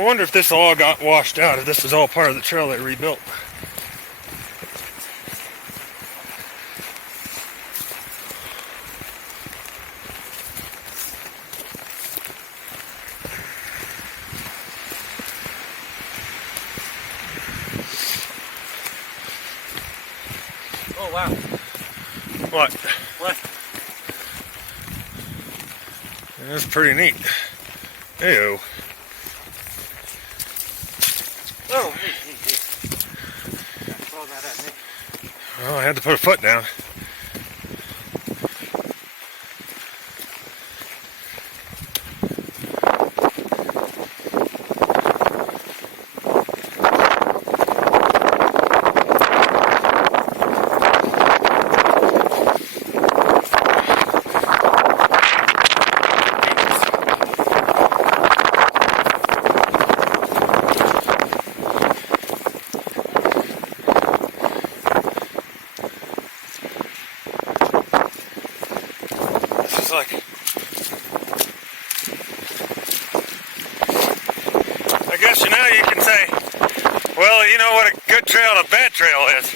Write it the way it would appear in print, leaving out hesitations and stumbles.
I wonder if this all got washed out, if this is all part of the trail they rebuilt. Oh wow. What? What? That's pretty neat. Ew. Oh, hey. Throw that at me. Well, I had to put a foot down. Like, I guess now you can say, well, you know what a good trail and a bad trail is.